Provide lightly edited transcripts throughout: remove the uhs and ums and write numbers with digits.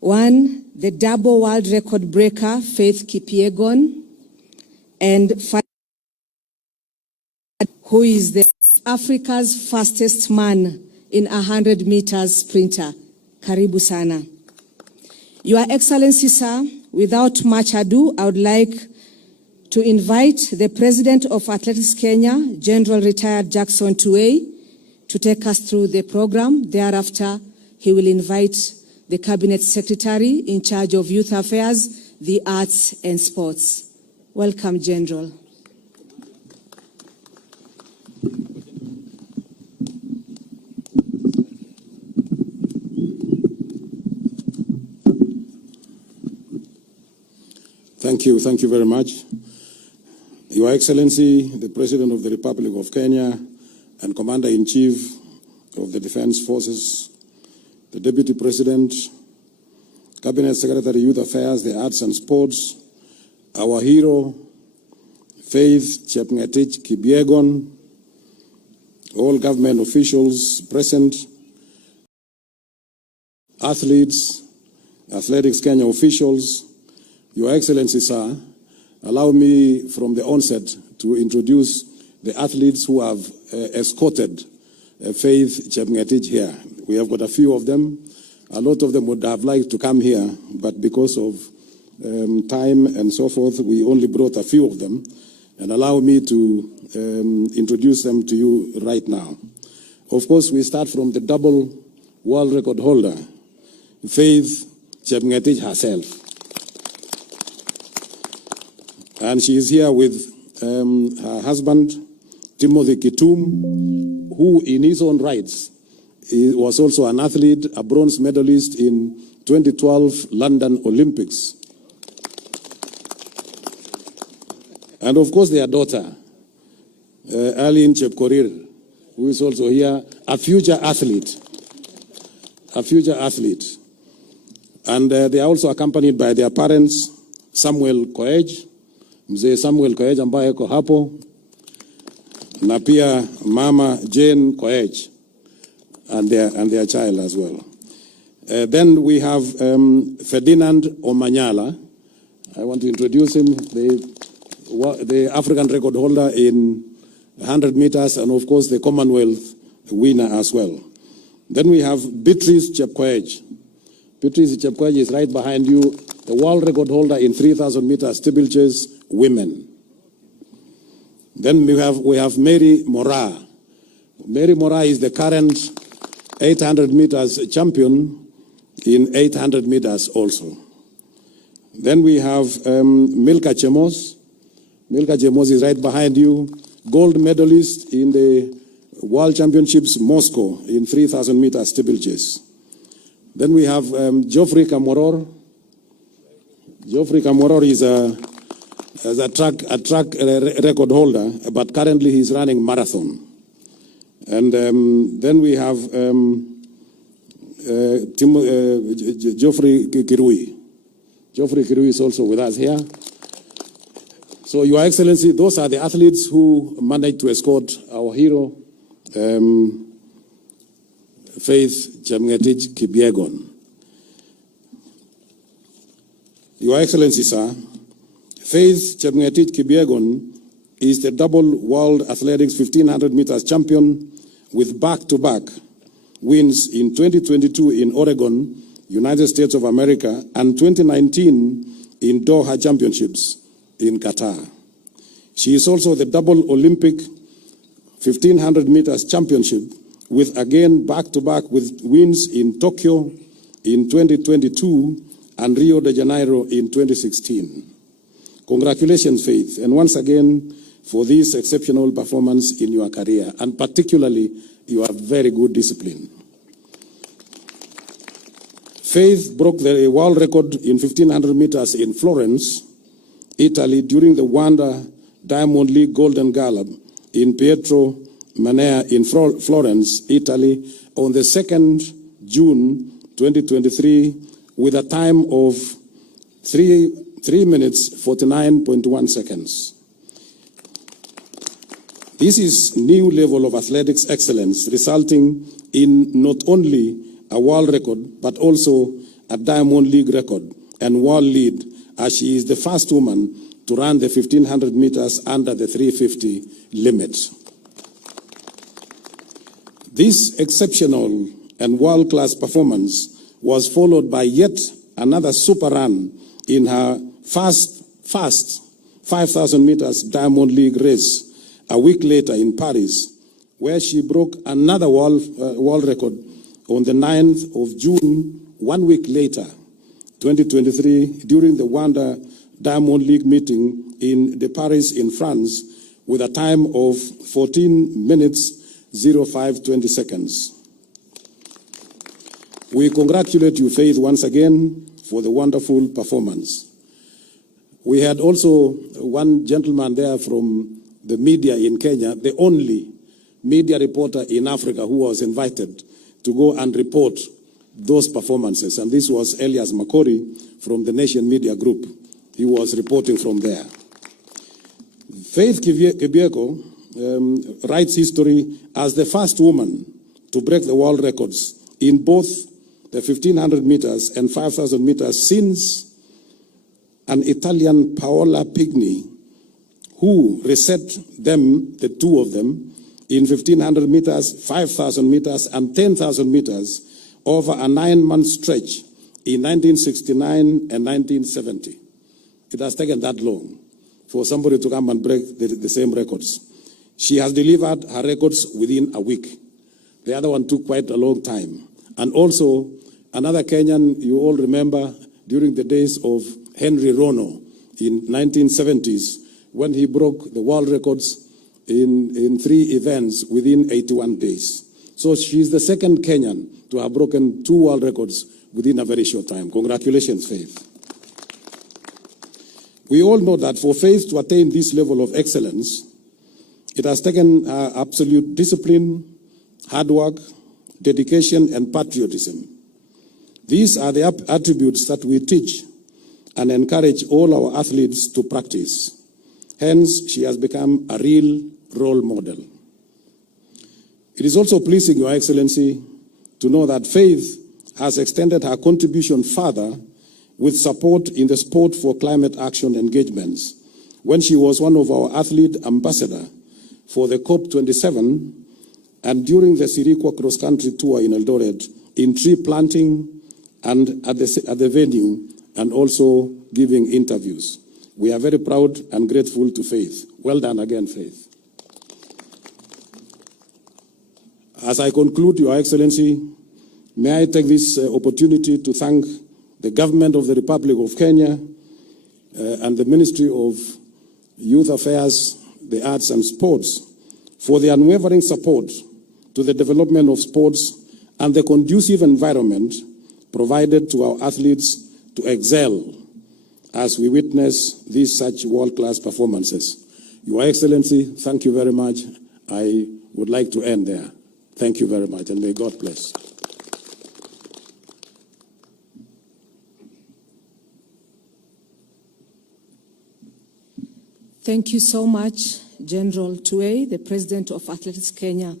One, the double world record breaker, Faith Kipyegon, and who is Africa's fastest man in 100 meters sprinter. Karibu sana. Your Excellency, sir, without much ado, I would like to invite the President of Athletics Kenya, General Retired Jackson Tuwei, to take us through the program. Thereafter, he will invite the Cabinet Secretary in charge of Youth Affairs, the Arts and Sports. Welcome, General. Thank you very much. Your Excellency, the President of the Republic of Kenya and Commander-in-Chief of the Defense Forces, the Deputy President, Cabinet Secretary, Youth Affairs, the Arts and Sports, our hero, Faith Kipyegon, all government officials present, athletes, Athletics Kenya officials. Your Excellency, sir, allow me from the onset to introduce the athletes who have escorted Faith Kipyegon here. We have got a few of them. A lot of them would have liked to come here, but because of time and so forth, we only brought a few of them. And allow me to introduce them to you right now. Of course, we start from the double world record holder, Faith Kipyegon herself. And she is here with her husband, Timothy Kitum, who in his own rights was also an athlete, a bronze medalist in 2012 London Olympics. And of course their daughter, Aline Chepkorir, who is also here, a future athlete. And they are also accompanied by their parents, Samuel Koech, Mzee Samuel Koech ambaye yuko hapo, na pia Mama Jane Koech and their child as well. Then we have Ferdinard Omanyala. I want to introduce him, the African record holder in 100 meters and of course the Commonwealth winner as well. Then we have Beatrice Chepkoech. Beatrice Chepkoech is right behind you, the world record holder in 3,000 meters steeplechase women. Then we have Mary Mora. Mary Mora is the current 800 meters champion in 800 meters also. Then we have Milka Chemos. Milka Chemos is right behind you, gold medalist in the World Championships Moscow in 3,000 meters steeplechase. Then we have Geoffrey Kamworor. Geoffrey Kamworor is a track record holder, but currently he's running marathon. And then we have Geoffrey Kirui. Geoffrey Kirui is also with us here. So, Your Excellency, those are the athletes who managed to escort our hero, Faith Kipyegon. Your Excellency, sir, Faith Kipyegon is the double world athletics 1500 meters champion with back-to-back wins in 2022 in Oregon, United States of America, and 2019 in Doha Championships in Qatar. She is also the double Olympic 1500 meters championship with again back-to-back with wins in Tokyo in 2022 and Rio de Janeiro in 2016. Congratulations, Faith, and once again for this exceptional performance in your career, and particularly your very good discipline. Faith broke the world record in 1500 meters in Florence, Italy, during the Wanda Diamond League Golden Gala in Pietro Manea in Florence, Italy, on the 2nd June 2023, with a time of 3 minutes 49.1 seconds. This is new level of athletics excellence, resulting in not only a world record, but also a Diamond League record and world lead, as she is the first woman to run the 1500 meters under the 350 limit. This exceptional and world-class performance was followed by yet another super run in her fast 5,000 meters Diamond League race a week later in Paris, where she broke another world record on the 9th of June, 1 week later, 2023, during the Wanda Diamond League meeting in Paris in France, with a time of 14 minutes, 0520 seconds. We congratulate you, Faith, once again for the wonderful performance. We had also one gentleman there from the media in Kenya, the only media reporter in Africa who was invited to go and report those performances. And this was Elias Makori from the Nation Media Group. He was reporting from there. Faith Kipyegon writes history as the first woman to break the world records in both the 1500 meters and 5,000 meters since an Italian Paola Pigni, who reset them, the two of them, in 1500 meters, 5,000 meters, and 10,000 meters over a 9-month stretch in 1969 and 1970. It has taken that long for somebody to come and break the same records. She has delivered her records within a week. The other one took quite a long time. And also, another Kenyan, you all remember, during the days of Henry Rono in 1970s, when he broke the world records in 3 events within 81 days. So she's the second Kenyan to have broken 2 world records within a very short time. Congratulations, Faith. We all know that for Faith to attain this level of excellence, it has taken absolute discipline, hard work, dedication, and patriotism. These are the attributes that we teach and encourage all our athletes to practice. Hence, she has become a real role model. It is also pleasing, Your Excellency, to know that Faith has extended her contribution further with support in the Sport for Climate Action engagements when she was one of our athlete ambassador for the COP27 and during the Sirikwa cross-country tour in Eldoret in tree planting and at the venue, and also giving interviews. We are very proud and grateful to Faith. Well done again, Faith. As I conclude, Your Excellency, may I take this opportunity to thank the government of the Republic of Kenya and the Ministry of Youth Affairs, the Arts and Sports for the unwavering support to the development of sports and the conducive environment provided to our athletes to excel as we witness these such world-class performances. Your Excellency, thank you very much. I would like to end there. Thank you very much, and may God bless. Thank you so much, General Tuwei, the President of Athletics Kenya.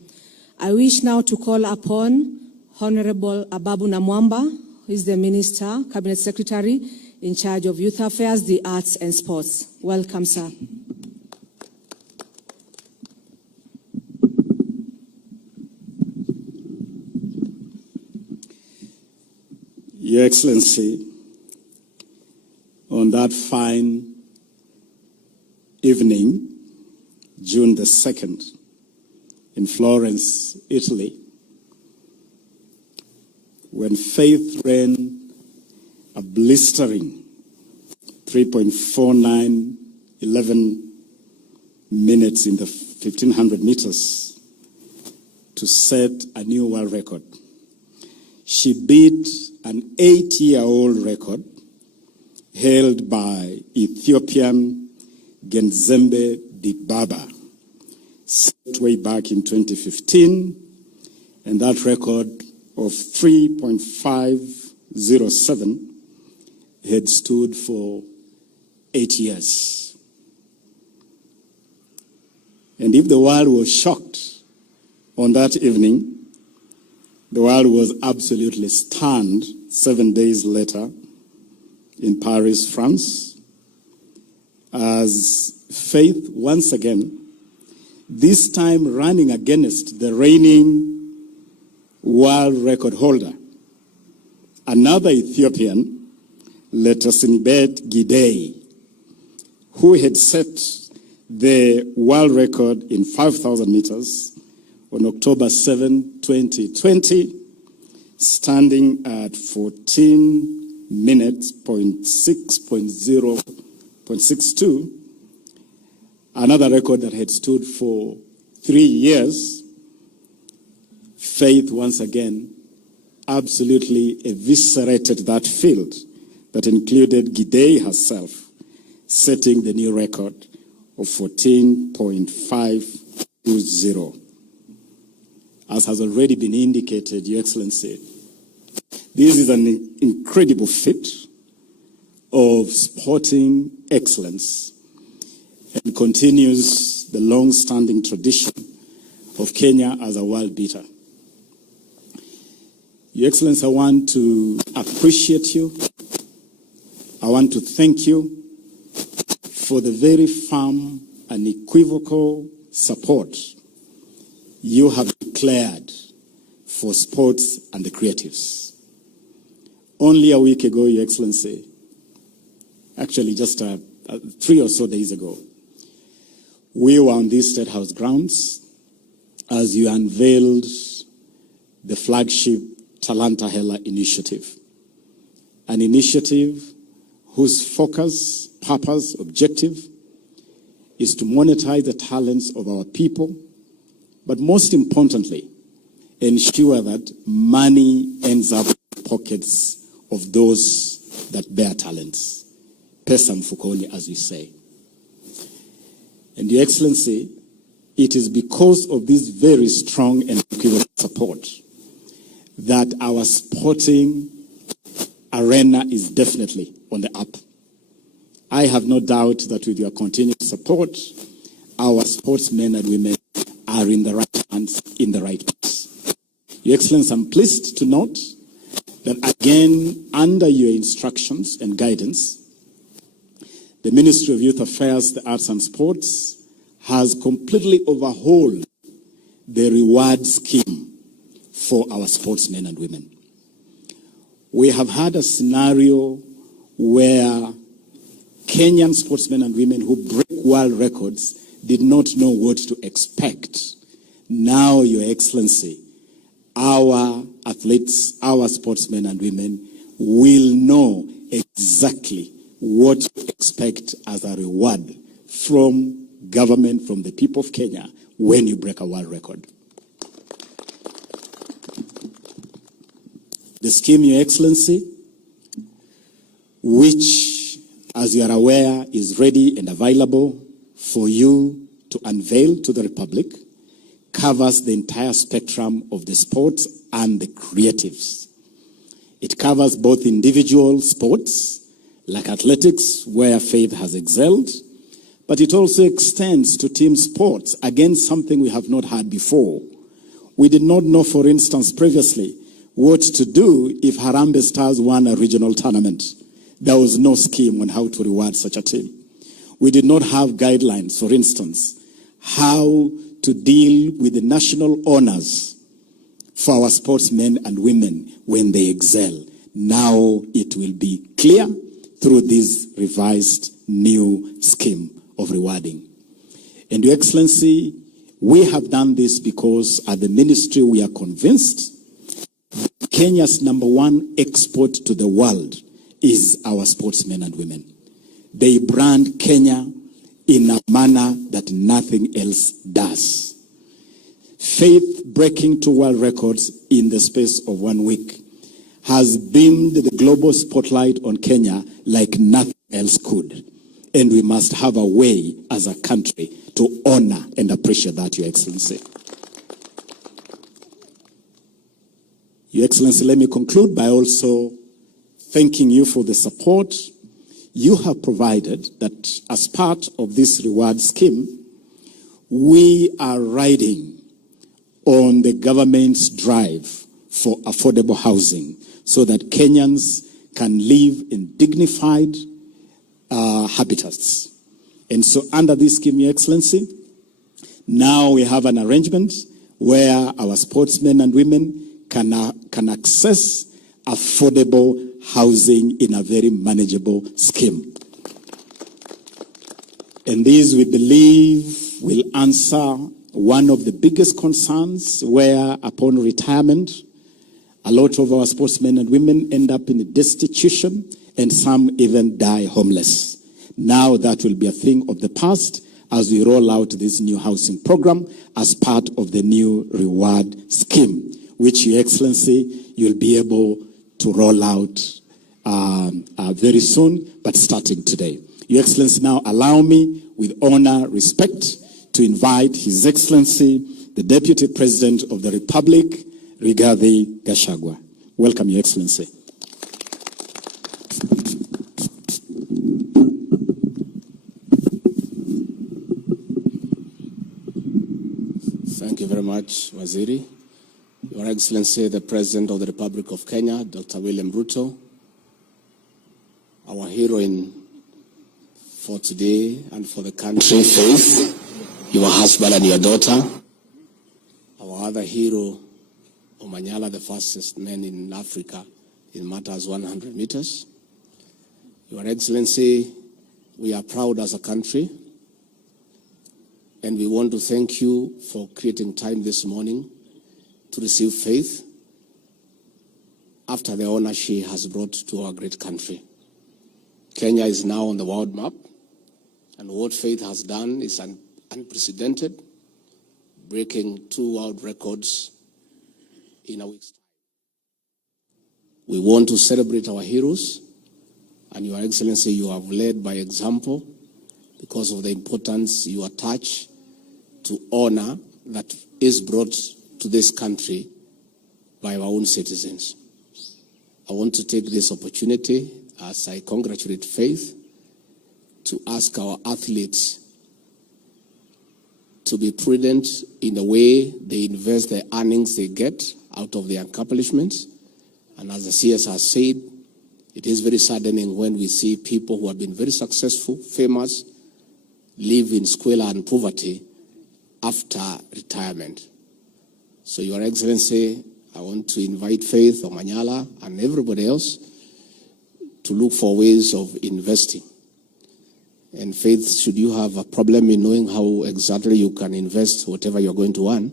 I wish now to call upon Honorable Ababu Namwamba, who is the Minister, Cabinet Secretary, in charge of Youth Affairs, the Arts and Sports. Welcome, sir. Your Excellency, on that fine evening, June the 2nd, in Florence, Italy, when Faith ran a blistering 3.4911 minutes in the 1500 meters to set a new world record. She beat an 8-year-old record held by Ethiopian Genzembe Dibaba, set way back in 2015, and that record of 3.507 had stood for 8 years. And if the world was shocked on that evening, the world was absolutely stunned 7 days later in Paris, France, as Faith once again, this time running against the reigning world record holder, another Ethiopian, Letesenbet Gidey, who had set the world record in 5,000 meters on October 7, 2020, standing at 14 minutes, 0.62, another record that had stood for 3 years. Faith once again absolutely eviscerated that field that included Gidey herself, setting the new record of 14.520. As has already been indicated, Your Excellency, this is an incredible feat of sporting excellence and continues the long-standing tradition of Kenya as a world beater. Your Excellency, I want to appreciate you. I want to thank you for the very firm and equivocal support you have declared for sports and the creatives. Only a week ago, Your Excellency, actually just 3 or so days ago, we were on these State House grounds as you unveiled the flagship Talanta Hela initiative, an initiative whose focus, purpose, objective is to monetize the talents of our people, but most importantly, ensure that money ends up in the pockets of those that bear talents. Pesa mfukoni, as we say. And Your Excellency, it is because of this very strong and equivocal support that our sporting arena is definitely on the up. I have no doubt that with your continued support, our sportsmen and women are in the right hands, in the right place. Your Excellency, I'm pleased to note that again, under your instructions and guidance, the Ministry of Youth Affairs, the Arts and Sports has completely overhauled the reward scheme for our sportsmen and women. We have had a scenario where Kenyan sportsmen and women who break world records did not know what to expect. Now, Your Excellency, our athletes, our sportsmen and women will know exactly what to expect as a reward from government, from the people of Kenya, when you break a world record. The scheme, Your Excellency, which, as you are aware, is ready and available for you to unveil to the Republic, covers the entire spectrum of the sports and the creatives. It covers both individual sports, like athletics, where Faith has excelled, but it also extends to team sports, again, something we have not had before. We did not know, for instance, previously, what to do if Harambee Stars won a regional tournament. There was no scheme on how to reward such a team. We did not have guidelines, for instance, how to deal with the national honors for our sportsmen and women when they excel. Now it will be clear through this revised new scheme of rewarding. And Your Excellency, we have done this because at the ministry we are convinced Kenya's #1 export to the world is our sportsmen and women. They brand Kenya in a manner that nothing else does. Faith breaking 2 world records in the space of 1 week has beamed the global spotlight on Kenya like nothing else could. And we must have a way as a country to honor and appreciate that, Your Excellency. Your Excellency, let me conclude by also thanking you for the support you have provided, that as part of this reward scheme, we are riding on the government's drive for affordable housing so that Kenyans can live in dignified habitats. And so under this scheme, Your Excellency, now we have an arrangement where our sportsmen and women can access affordable housing in a very manageable scheme. And this, we believe, will answer one of the biggest concerns where, upon retirement, a lot of our sportsmen and women end up in destitution and some even die homeless. Now that will be a thing of the past as we roll out this new housing program as part of the new reward scheme, which, Your Excellency, you'll be able to roll out very soon, but starting today. Your Excellency, now allow me, with honor, respect, to invite His Excellency, the Deputy President of the Republic, Rigathi Gachagua. Welcome, Your Excellency. Thank you very much, Waziri. Your Excellency, the President of the Republic of Kenya, Dr. William Ruto, our heroine for today and for the country, Faith, your husband and your daughter, our other hero, Omanyala, the fastest man in Africa in matters 100 meters. Your Excellency, we are proud as a country, and we want to thank you for creating time this morning to receive Faith after the honor she has brought to our great country. Kenya is now on the world map, and what Faith has done is unprecedented, breaking 2 world records in a week's time. We want to celebrate our heroes, and Your Excellency, you have led by example because of the importance you attach to honor that is brought to this country by our own citizens. I want to take this opportunity, as I congratulate Faith, to ask our athletes to be prudent in the way they invest the earnings they get out of their accomplishments. And as the CS has said, it is very saddening when we see people who have been very successful, famous, live in squalor and poverty after retirement. So, Your Excellency, I want to invite Faith Omanyala and everybody else to look for ways of investing. And Faith, should you have a problem in knowing how exactly you can invest whatever you're going to earn,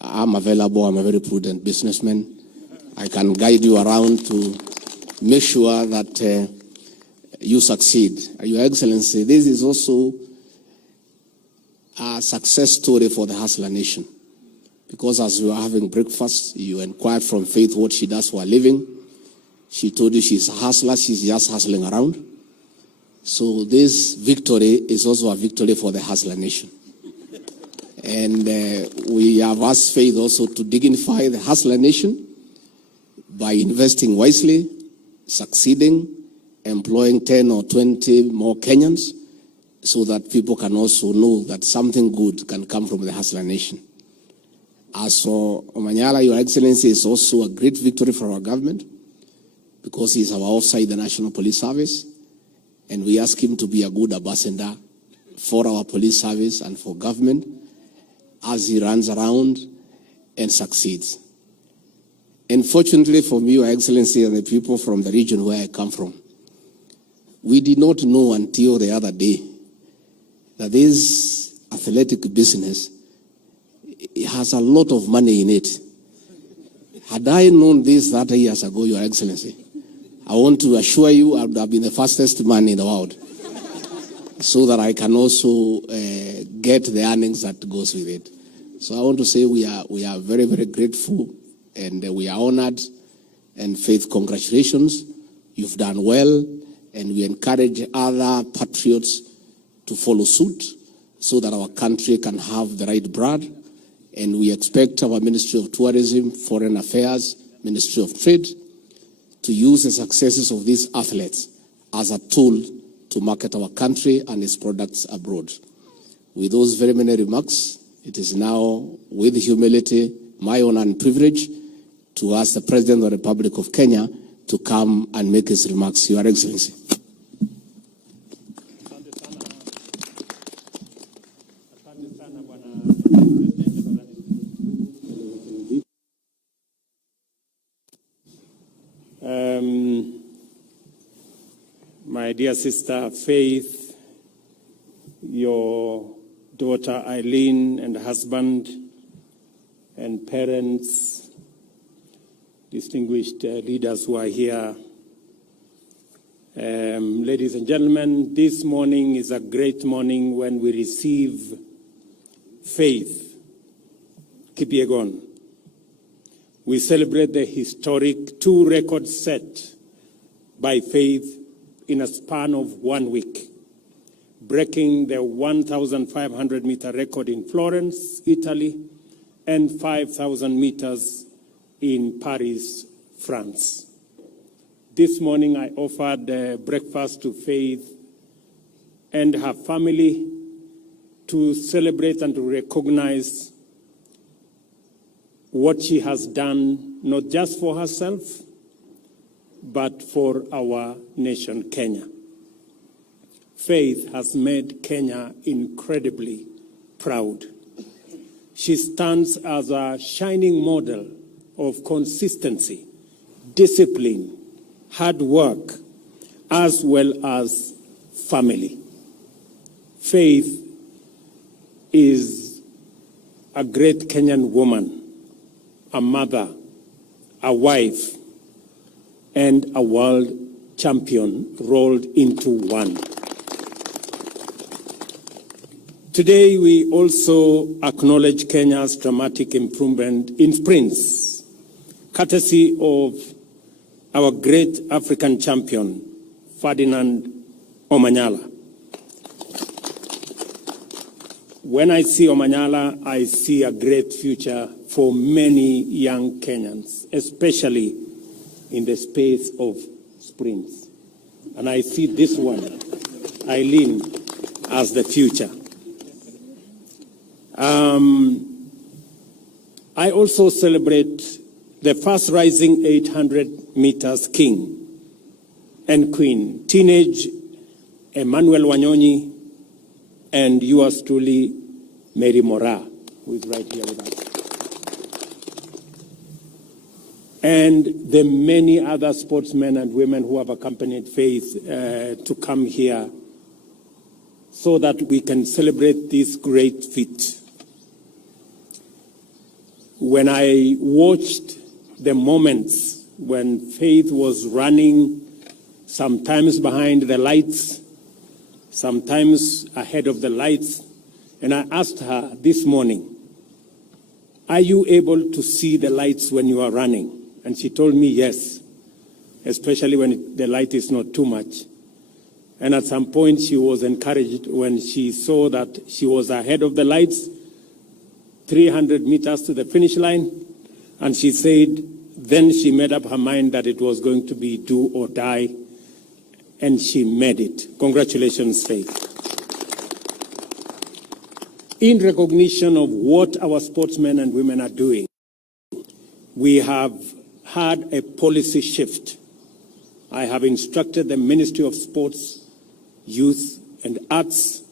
I'm available. I'm a very prudent businessman. I can guide you around to make sure that you succeed. Your Excellency, this is also a success story for the Hustler Nation. Because as we were having breakfast, you inquired from Faith what she does for a living. She told you she's a hustler, she's just hustling around. So this victory is also a victory for the Hustler Nation. And we have asked Faith also to dignify the Hustler Nation by investing wisely, succeeding, employing 10 or 20 more Kenyans, so that people can also know that something good can come from the Hustler Nation. As for Omanyala, Your Excellency, is also a great victory for our government because he is our outside the National Police Service, and we ask him to be a good ambassador for our police service and for government as he runs around and succeeds. And fortunately for me, Your Excellency, and the people from the region where I come from, we did not know until the other day that this athletic business has a lot of money in it. Had I known this 30 years ago, Your Excellency, I want to assure you I would have been the fastest man in the world so that I can also get the earnings that goes with it. So I want to say we are very, very grateful and we are honored. And Faith, congratulations. You've done well, and we encourage other patriots to follow suit so that our country can have the right blood. And we expect our Ministry of Tourism, Foreign Affairs, Ministry of Trade to use the successes of these athletes as a tool to market our country and its products abroad. With those very many remarks, it is now with humility, my honor and privilege to ask the President of the Republic of Kenya to come and make his remarks. Your Excellency. My dear sister Faith, your daughter Eileen and husband and parents, distinguished leaders who are here, ladies and gentlemen, this morning is a great morning when we receive Faith Kipyegon. We celebrate the historic 2 records set by Faith in a span of 1 week, breaking the 1,500-meter record in Florence, Italy, and 5,000 meters in Paris, France. This morning I offered breakfast to Faith and her family to celebrate and to recognize what she has done, not just for herself, but for our nation, Kenya. Faith has made Kenya incredibly proud. She stands as a shining model of consistency, discipline, hard work, as well as family. Faith is a great Kenyan woman, a mother, a wife, and a world champion rolled into one. Today, we also acknowledge Kenya's dramatic improvement in sprints, courtesy of our great African champion, Ferdinard Omanyala. When I see Omanyala, I see a great future for many young Kenyans, especially in the space of sprints. And I see this one, Eileen, as the future. I also celebrate the first rising 800 meters king and queen, teenage Emmanuel Wanyonyi, and yours truly, Mary Mora, who is right here with us. And the many other sportsmen and women who have accompanied Faith to come here so that we can celebrate this great feat. When I watched the moments when Faith was running, sometimes behind the lights, sometimes ahead of the lights, and I asked her this morning, are you able to see the lights when you are running? And she told me yes, especially when the light is not too much. And at some point she was encouraged when she saw that she was ahead of the lights, 300 meters to the finish line, and she said then she made up her mind that it was going to be do or die, and she made it. Congratulations, Faith. In recognition of what our sportsmen and women are doing, we have had a policy shift. I have instructed the Ministry of Sports, Youth and Arts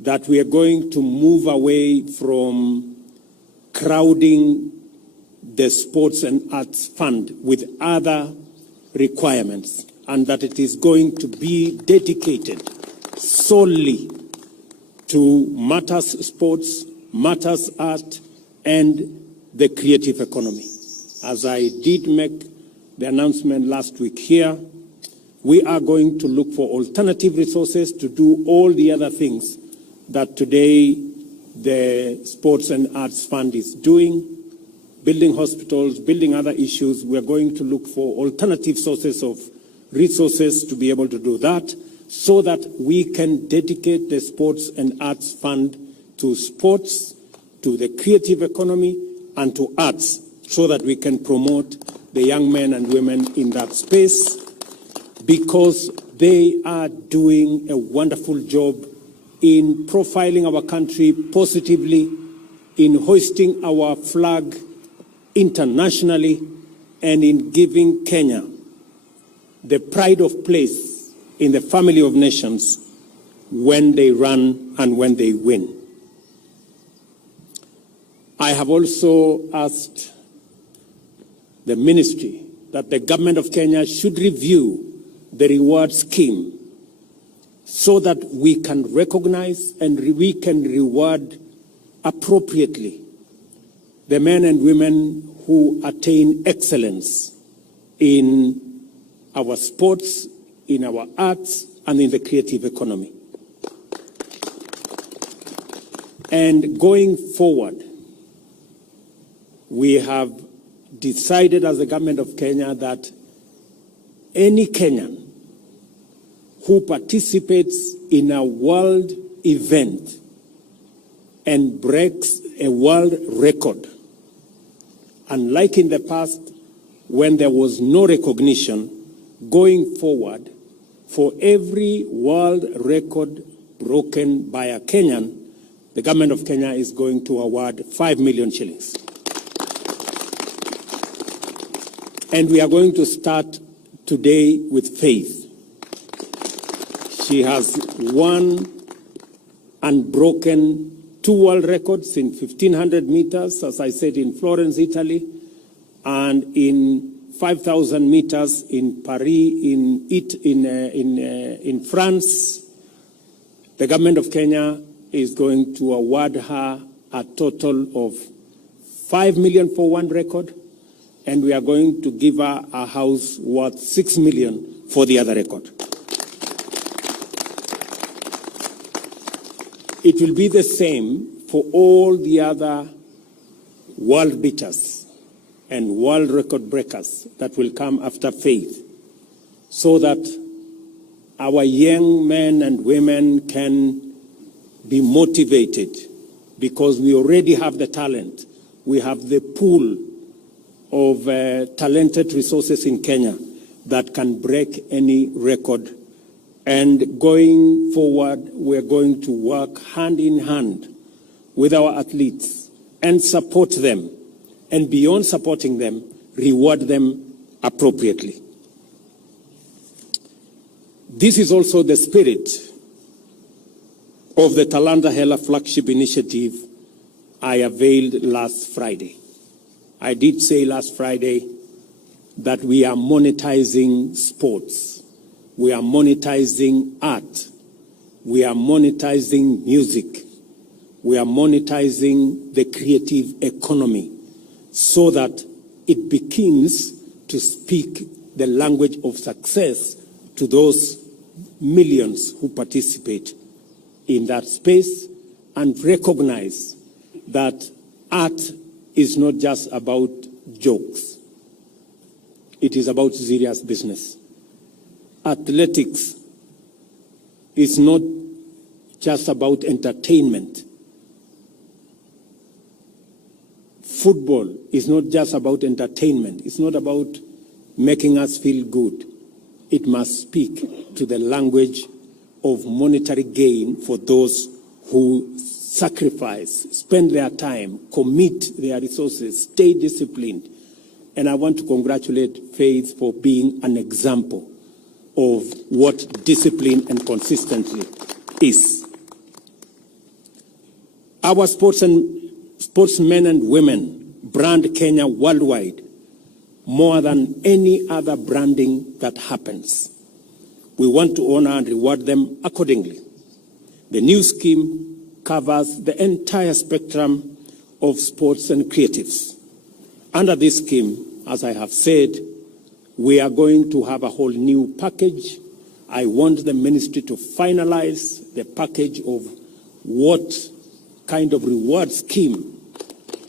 that we are going to move away from crowding the Sports and Arts Fund with other requirements, and that it is going to be dedicated solely to matters sports, matters art, and the creative economy. As I did make the announcement last week here, we are going to look for alternative resources to do all the other things that today the Sports and Arts Fund is doing, building hospitals, building other issues. We are going to look for alternative sources of resources to be able to do that, so that we can dedicate the Sports and Arts Fund to sports, to the creative economy, and to arts, so that we can promote the young men and women in that space, because they are doing a wonderful job in profiling our country positively, in hoisting our flag internationally and in giving Kenya the pride of place in the family of nations when they run and when they win. I have also asked the ministry that the government of Kenya should review the reward scheme so that we can recognize and we can reward appropriately the men and women who attain excellence in our sports, in our arts, and in the creative economy. And going forward, we have decided as the government of Kenya that any Kenyan who participates in a world event and breaks a world record, unlike in the past when there was no recognition, going forward, for every world record broken by a Kenyan, the government of Kenya is going to award 5 million shillings. And we are going to start today with Faith. She has won and broken 2 world records in 1500 meters, as I said, in Florence, Italy, and in 5,000 meters in Paris, in France. The government of Kenya is going to award her a total of 5 million for 1 record, and we are going to give her a house worth 6 million for the other record. It will be the same for all the other world beaters and world record breakers that will come after Faith, so that our young men and women can be motivated, because we already have the talent. We have the pool of talented resources in Kenya that can break any record. And going forward, we're going to work hand in hand with our athletes and support them. And beyond supporting them, reward them appropriately. This is also the spirit of the Talanta Hela flagship initiative I availed last Friday. I did say last Friday that we are monetizing sports. We are monetizing art. We are monetizing music. We are monetizing the creative economy so that it begins to speak the language of success to those millions who participate in that space, and recognize that art is not just about jokes. It is about serious business. Athletics is not just about entertainment. Football is not just about entertainment. It's not about making us feel good. It must speak to the language of monetary gain for those who sacrifice, spend their time, commit their resources, stay disciplined. And I want to congratulate Faith for being an example of what discipline and consistency is. Our sportsmen and women brand Kenya worldwide more than any other branding that happens. We want to honor and reward them accordingly. The new scheme covers the entire spectrum of sports and creatives. Under this scheme, as I have said, we are going to have a whole new package. I want the ministry to finalize the package of what kind of reward scheme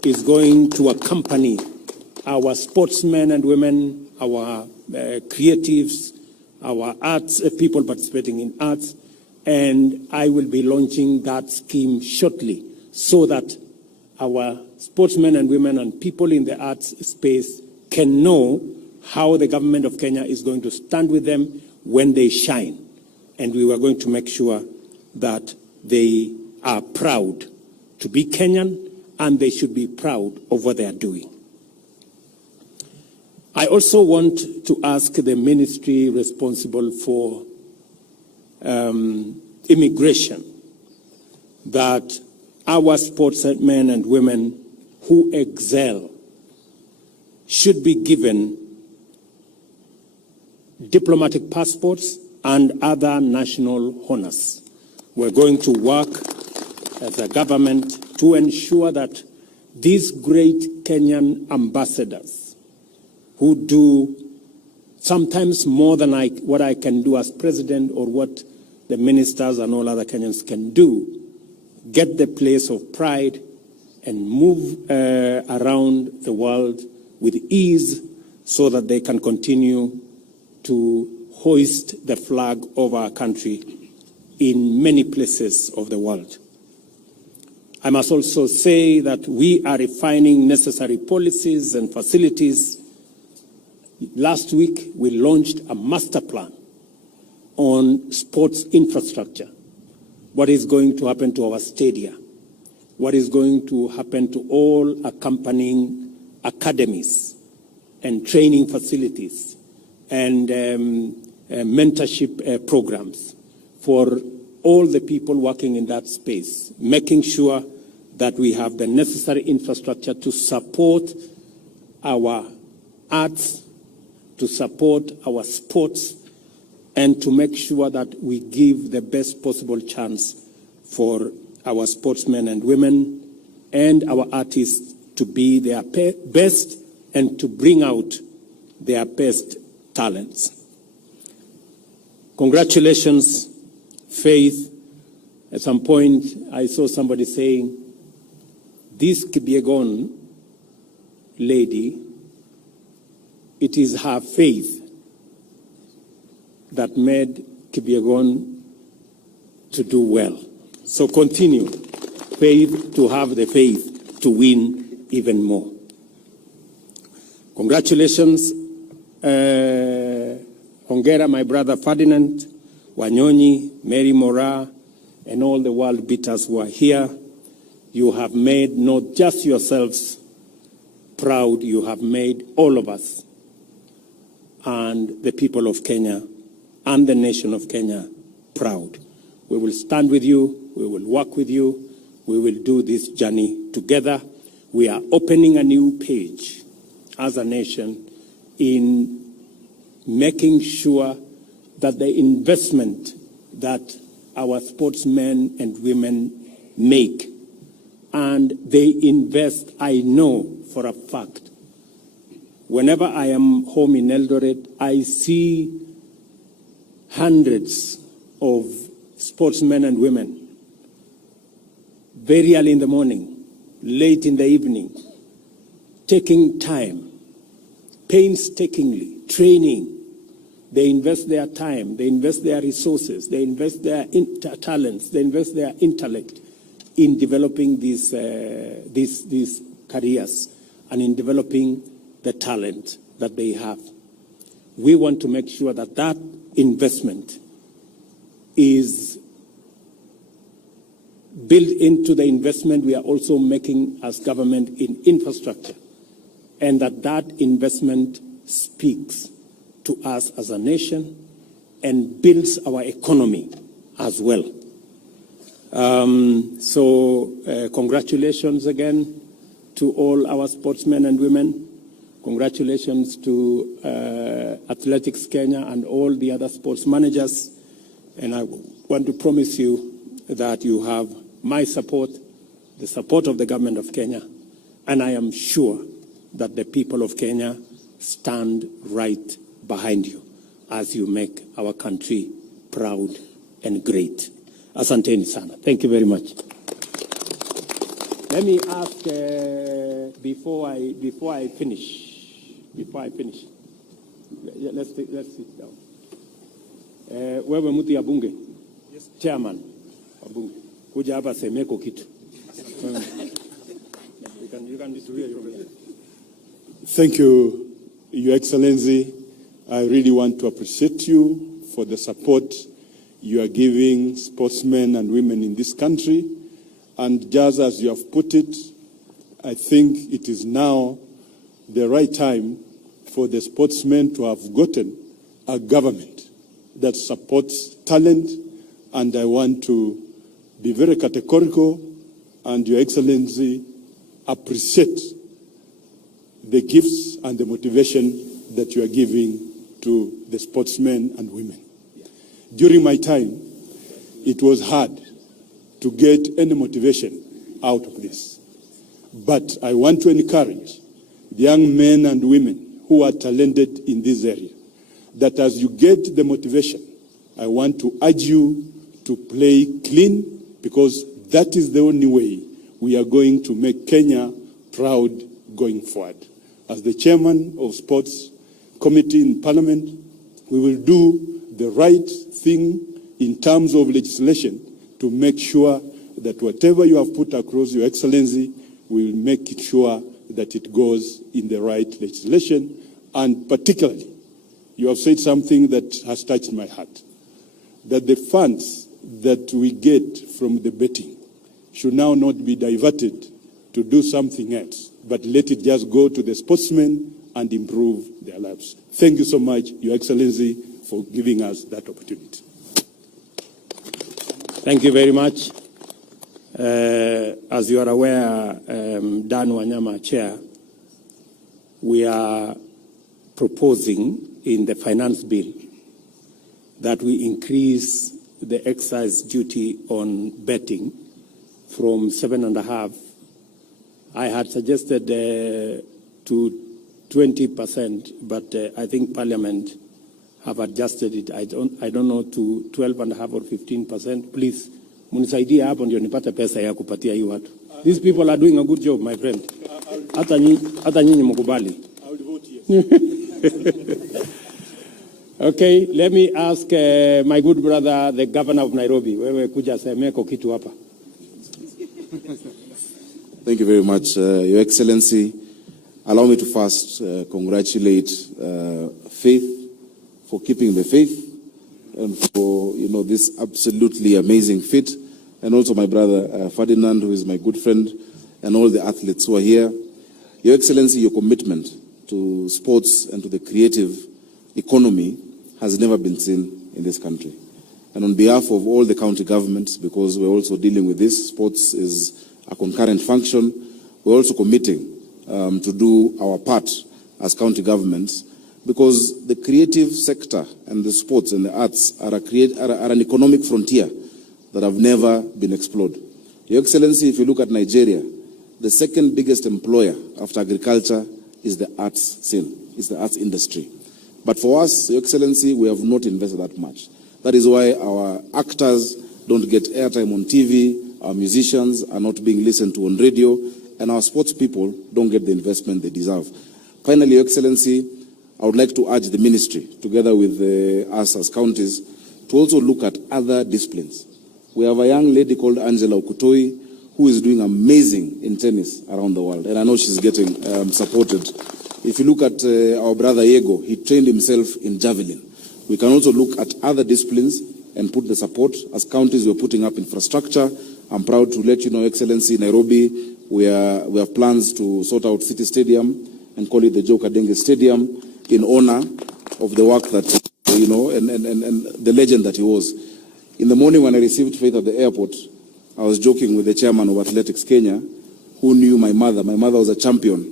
is going to accompany our sportsmen and women, our creatives, our arts, people participating in arts, and I will be launching that scheme shortly so that our sportsmen and women and people in the arts space can know how the government of Kenya is going to stand with them when they shine. And we are going to make sure that they are proud to be Kenyan, and they should be proud of what they are doing. I also want to ask the ministry responsible for immigration that our sportsmen and women who excel should be given diplomatic passports and other national honors. We're going to work as a government to ensure that these great Kenyan ambassadors who do sometimes more than what I can do as president or what the ministers and all other Kenyans can do, get the place of pride and move around the world with ease so that they can continue to hoist the flag of our country in many places of the world. I must also say that we are refining necessary policies and facilities. Last week, we launched a master plan on sports infrastructure. What is going to happen to our stadia? What is going to happen to all accompanying academies and training facilities and mentorship programs for all the people working in that space, making sure that we have the necessary infrastructure to support our arts, to support our sports, and to make sure that we give the best possible chance for our sportsmen and women and our artists to be their best and to bring out their best talents. Congratulations, Faith. At some point, I saw somebody saying, this Kipyegon lady, it is her faith that made Kipyegon to do well. So continue, Faith, to have the faith to win even more. Congratulations, Hongera, my brother Ferdinand, Wanyonyi, Mary Mora, and all the world beaters who are here. You have made not just yourselves proud, you have made all of us and the people of Kenya and the nation of Kenya proud. We will stand with you, we will work with you, we will do this journey together. We are opening a new page as a nation in making sure that the investment that our sportsmen and women make, and they invest, I know for a fact. Whenever I am home in Eldoret, I see hundreds of sportsmen and women, very early in the morning, late in the evening, taking time, painstakingly, training. They invest their time, they invest their resources, they invest their talents, they invest their intellect in developing these careers and in developing the talent that they have. We want to make sure that that investment is built into the investment we are also making as government in infrastructure, and that investment speaks to us as a nation and builds our economy as well. Congratulations again to all our sportsmen and women. Congratulations to Athletics Kenya and all the other sports managers. And I want to promise you that you have my support, the support of the government of Kenya, and I am sure that the people of Kenya stand right behind you as you make our country proud and great. Asanteni sana. Thank you very much. Let me ask before I finish. Let's sit down. Wewe mtu ya bunge? Yes. Chairman wa bunge. Kuja hapa semeko kitu. You can distribute your presence. Thank you, Your Excellency. I really want to appreciate you for the support you are giving sportsmen and women in this country. And just as you have put it, I think it is now the right time for the sportsmen to have gotten a government that supports talent, and I want to be very categorical, and Your Excellency, appreciate the gifts and the motivation that you are giving to the sportsmen and women. During my time, it was hard to get any motivation out of this. But I want to encourage the young men and women who are talented in this area, that as you get the motivation, I want to urge you to play clean, because that is the only way we are going to make Kenya proud going forward. As the chairman of Sports Committee in Parliament, we will do the right thing in terms of legislation to make sure that whatever you have put across, Your Excellency, we will make it sure that it goes in the right legislation. And particularly, you have said something that has touched my heart, that the funds that we get from the betting should now not be diverted to do something else, but let it just go to the sportsmen and improve their lives. Thank you so much, Your Excellency, for giving us that opportunity. Thank you very much. As you are aware, Dan Wanyama, Chair, we are proposing in the finance bill that we increase the excise duty on betting from 7.5%. I had suggested to 20%, but I think Parliament have adjusted it. I don't know, to 12.5% or 15%. Please, munisaidie hapo ndio nipate pesa ya kupatia hii watu. These people are doing a good job, my friend. Hata nyinyi mkubali. I will vote yes. Okay, let me ask my good brother, the governor of Nairobi. Wewe kuja semeko kitu hapa. Thank you very much, Your Excellency. Allow me to first congratulate Faith for keeping the faith and for this absolutely amazing feat, and also my brother Ferdinand, who is my good friend, and all the athletes who are here. Your Excellency, your commitment to sports and to the creative economy has never been seen in this country. And on behalf of all the county governments, because we're also dealing with this, sports is a concurrent function, we're also committing to do our part as county governments, because the creative sector and the sports and the arts are an economic frontier that have never been explored. Your Excellency, if you look at Nigeria, the second biggest employer after agriculture is the arts scene, is the arts industry. But for us, Your Excellency, we have not invested that much. That is why our actors don't get airtime on TV, our musicians are not being listened to on radio, and our sports people don't get the investment they deserve. Finally, Your Excellency, I would like to urge the ministry, together with us as counties, to also look at other disciplines. We have a young lady called Angela Okutoi, who is doing amazing in tennis around the world, and I know she's getting supported. If you look at our brother Yego, he trained himself in javelin. We can also look at other disciplines and put the support. As counties, we're putting up infrastructure. I'm proud to let you know, Excellency, Nairobi, we have plans to sort out City Stadium and call it the Joe Kadenge Stadium in honor of the work that, and the legend that he was. In the morning when I received Faith at the airport, I was joking with the chairman of Athletics Kenya, who knew my mother. My mother was a champion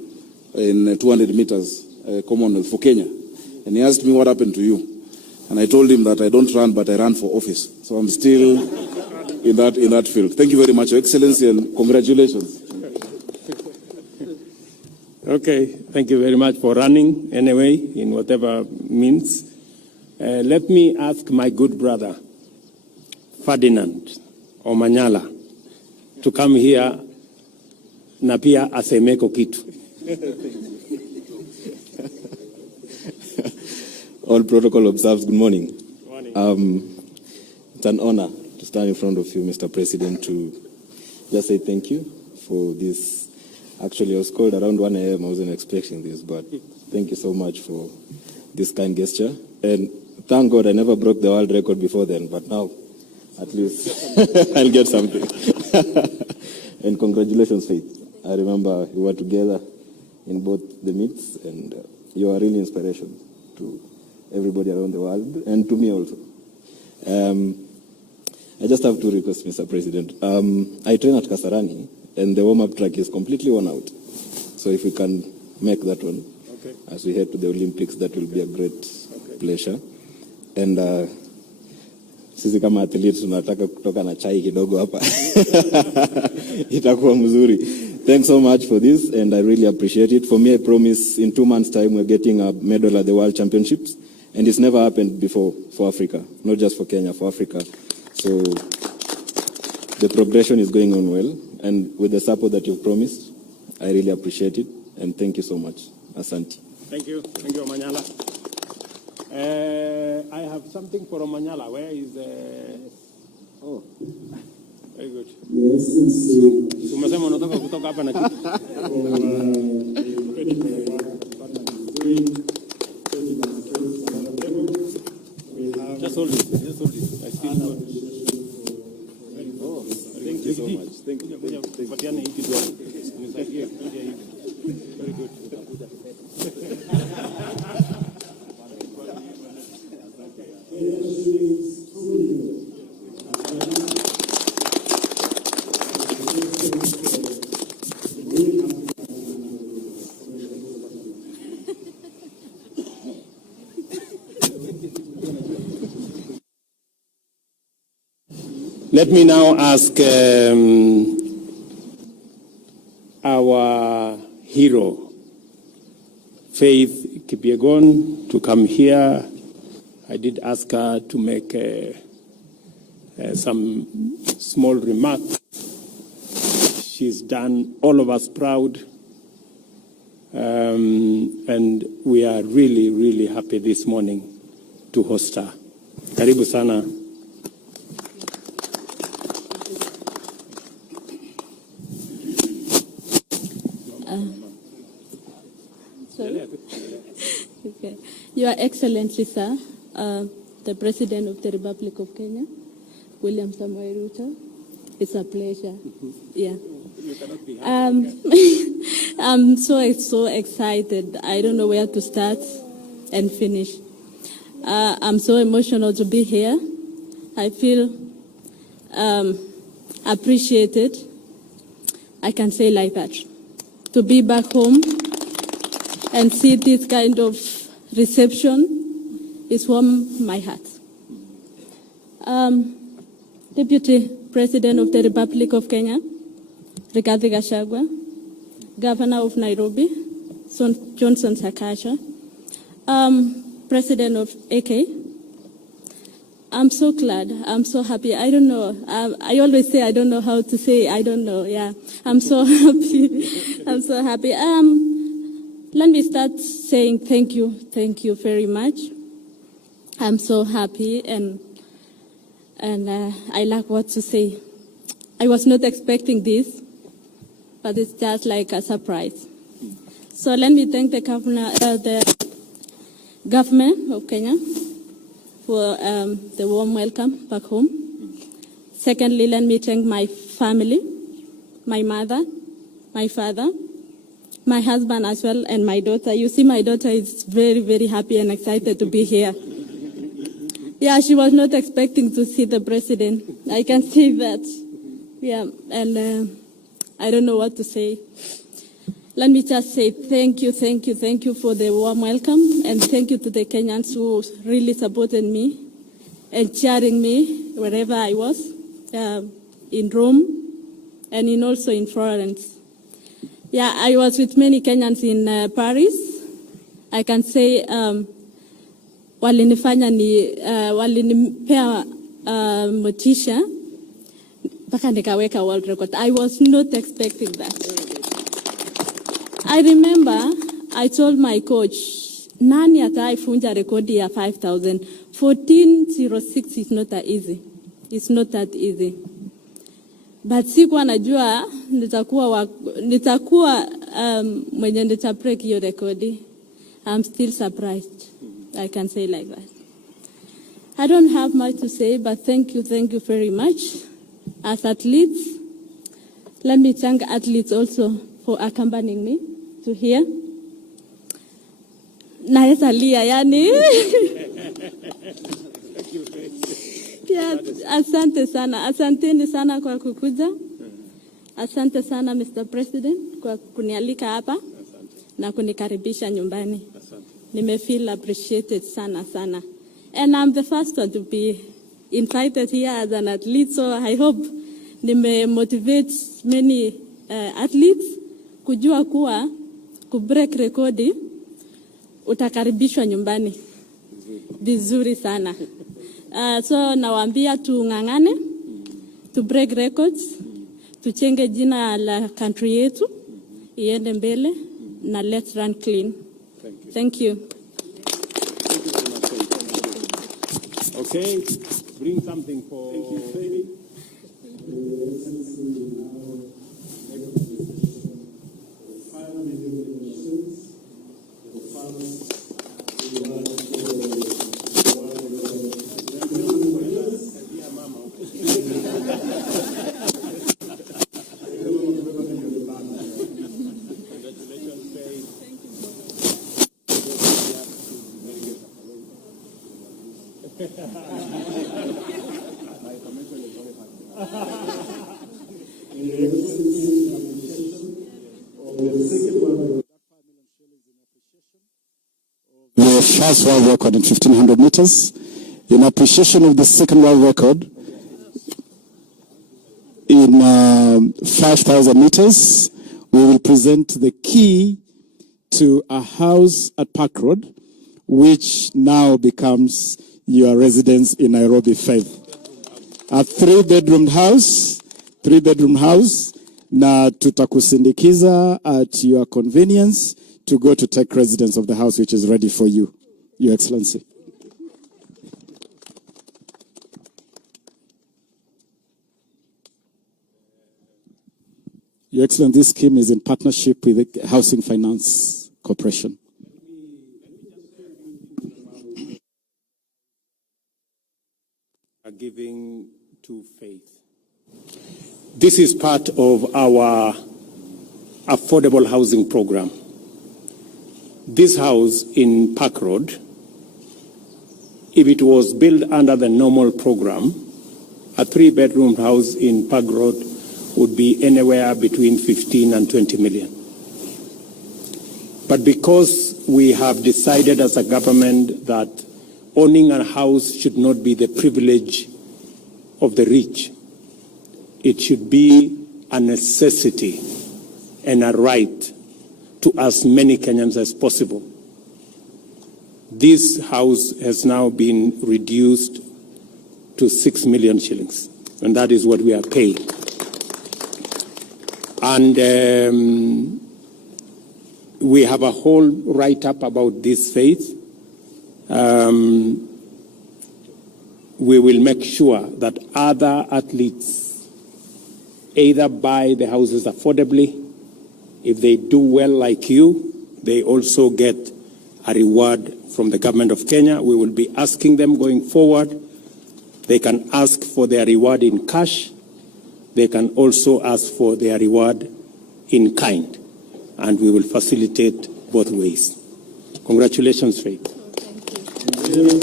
in 200 meters Commonwealth for Kenya. And he asked me, what happened to you? And I told him that I don't run, but I ran for office. So I'm still in that field. Thank you very much, Your Excellency, and congratulations. Okay, thank you very much for running anyway, in whatever means. Let me ask my good brother, Ferdinard Omanyala, to come here na pia asemeko kitu. All protocol observed, good morning. Good morning. It's an honor to stand in front of you, Mr. President, to just say thank you for this. Actually, I was called around 1 a.m. I wasn't expecting this, but thank you so much for this kind gesture. And thank God I never broke the world record before then, but now at least I'll get something. And congratulations, Faith. I remember we were together in both the meets, and You are really inspiration to everybody around the world and to me also. I just have two requests, Mr. President. I train at Kasarani, and the warm-up track is completely worn out. So if we can make that one, okay, as we head to the Olympics, that will be a great pleasure. And sisi kama athletes tunataka kutoka na chai kidogo hapa. Itakuwa mzuri. Thanks so much for this, and I really appreciate it. For me, I promise in 2 months' time we're getting a medal at the World Championships, and it's never happened before for Africa, not just for Kenya, for Africa. So the progression is going on well, and with the support that you've promised, I really appreciate it, and thank you so much. Asante. Thank you, Omanyala. I have something for Omanyala. Where is Oh, very good. Yes, Umesema unataka kutoka hapa na kitu. Just hold it. I still got it. Oh, thank you so much. Thank you. Very good. Let me now ask our hero, Faith Kipyegon, to come here. I did ask her to make some small remarks. She's done all of us proud, and we are really, really happy this morning to host her. Karibu sana. Okay. Your Excellency, sir, the President of the Republic of Kenya, William Ruto, it's a pleasure. Yeah. I'm so excited. I don't know where to start and finish. I'm so emotional to be here. I feel appreciated. I can say like that. To be back home and see this kind of reception is warm my heart. Deputy President of the Republic of Kenya, Rigathi Gachagua, Governor of Nairobi, Johnson Sakaja, President of AK, I'm so glad. I'm so happy. I don't know. I always say I don't know how to say. I don't know. Yeah, I'm so happy. I'm so happy. Let me start saying thank you. Thank you very much. I'm so happy and I lack what to say. I was not expecting this, but it's just like a surprise. So let me thank the government of Kenya for the warm welcome back home. Secondly, let me thank my family, my mother, my father, my husband as well, and my daughter. You see, my daughter is very, very happy and excited to be here. Yeah, she was not expecting to see the president. I can say that. Yeah, and I don't know what to say. Let me just say thank you for the warm welcome, and thank you to the Kenyans who really supported me and cheering me wherever I was, in Rome and also in Florence. Yeah, I was with many Kenyans in Paris. I can say walinipea motisha mpaka nikaweka world record. I was not expecting that. I remember I told my coach, nani ataifunja rekodi ya 5,000? 14:06 is not that easy. It's not that easy. But sikuwa najua nitakuwa mwenye nitabreak hiyo rekodi. I'm still surprised. I can say like that. I don't have much to say, but thank you very much. As athletes, let me thank athletes also for accompanying me to here. naweza lia yani. Yeah, asanteni sana kwa kukuja. Asante sana Mr. President kwa kunialika hapa na kunikaribisha nyumbani. Feel appreciated sana. And I'm the first one to be invited here as an athlete, so I hope motivate many athletes kujua kuwa kubreak rekodi utakaribishwa nyumbani vizuri sana. So nawaambia tung'ang'ane, to break records, tuchenge jina la country yetu iende mbele na let's run clean. Thank you. Okay, bring something for. Thank you, Faye. The first world record in 1500 meters, in appreciation of the second world record in 5000 meters, we will present the key to a house at Park Road, which now becomes your residence in Nairobi Faith. A three-bedroom house, na tutakusindikiza at your convenience to go to take residence of the house which is ready for you, Your Excellency. Your Excellency, this scheme is in partnership with the Housing Finance Corporation. Giving to faith. This is part of our affordable housing program. This house in Park Road, if it was built under the normal program, a three-bedroom house in Park Road would be anywhere between 15 and 20 million. But because we have decided as a government that owning a house should not be the privilege of the rich, it should be a necessity and a right to as many Kenyans as possible. This house has now been reduced to 6 million shillings, and that is what we are paying. And we have a whole write-up about this faith. We will make sure that other athletes either buy the houses affordably. If they do well like you, they also get a reward from the government of Kenya. We will be asking them going forward. They can ask for their reward in cash. They can also ask for their reward in kind. And we will facilitate both ways. Congratulations, Faith. Thank you.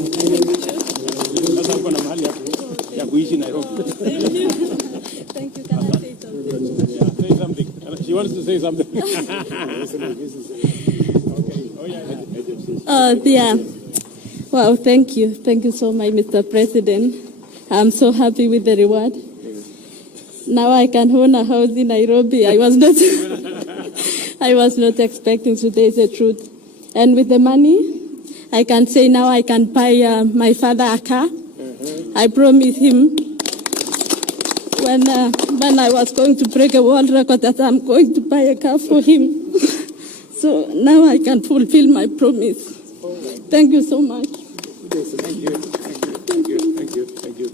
Thank you. Can I say something? Yeah, say something. She wants to say something. Yeah. Wow, thank you. Thank you so much, Mr. President. I'm so happy with the reward. Now I can own a house in Nairobi. I was not expecting, today is the truth. And with the money, I can say now I can buy my father a car. I promised him when I was going to break a world record that I'm going to buy a car for him. So now I can fulfill my promise. Thank you so much. Thank you. Thank you. Thank you. Thank you.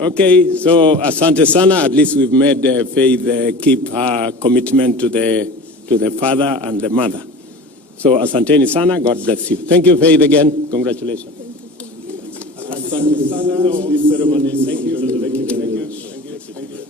Okay, so asante sana. At least we've made Faith keep her commitment to the father and the mother. So asanteni sana. God bless you. Thank you, Faith, again. Congratulations. Asante sana. This ceremony. Thank you. Thank you. Thank you. Thank you.